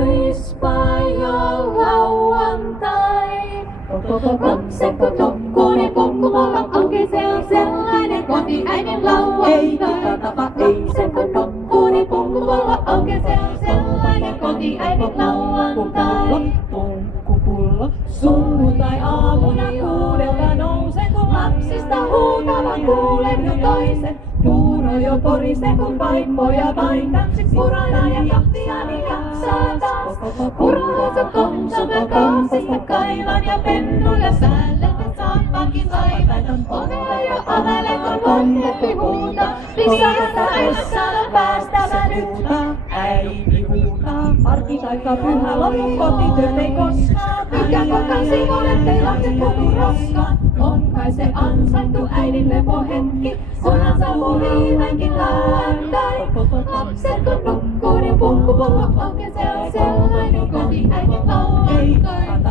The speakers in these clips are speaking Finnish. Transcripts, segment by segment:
Oispa jo lauantai. Lapset kun nukkuu, niin kukkumolla auki, se on sellainen koti äidin lauantai. Ei tätä tapa, ei. Lapset kun nukkuu, niin kukkumolla auki, se on sellainen koti äidin lauantai. Punkkupulla. Sunnuntai-aamuna 6 nousen, kun lapsista huutavan kuulen jo toisen. Puuro jo porise, kun vaippoja vain tanssit purana ja kahtiani jaksaa taas. Puraansa konsa mä kaasista kaivan ja pennulla säälle saan pankin saivan. Ovea ja avelen, kun vanhempi huutaa. Lisää saada päästävä nyt. Äiti huutaa. Arki taikka pyhä lopun kotityöt ei koskaan. Mikä kokan sivuun, ettei lapset puhu roskaan. On kai se ansaittu äidin lepohetki, kunhan saapuu viimeinkin lauantai. Lapset kun nukkuu, niin punkkupulla auki, se on sellainen koti äidin lauantai.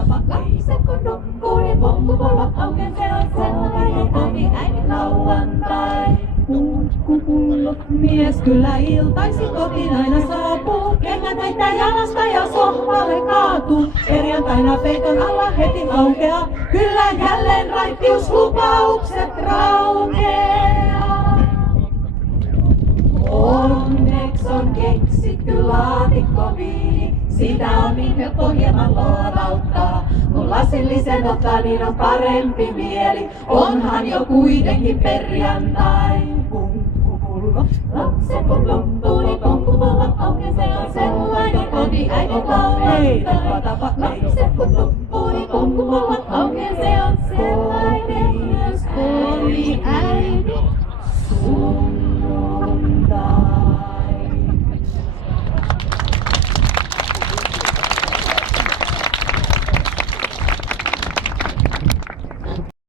Lapset kun nukkuu, niin punkkupulla auki, se on sellainen koti äidin lauantai. Punkkupulla. Mies kyllä iltaisin kotiin aina saapuu. Kengät heittää jalasta ja sohvalle kaatuu. Perjantaina peiton alla heti aukeaa. Kyllä jälleen raittiuslupaukset raukeaa. Onneks on keksitty laatikkoviini, sitä on niin helppo hieman loolauttaa. Kun lasillisen ottaa, niin on parempi mieli, onhan jo kuitenkin perjantai. Punkkupulla. Lapset kun nukkuu, niin punkkupulla auki, se on sellainen koti äidin Ei lauantai. tapa, ei.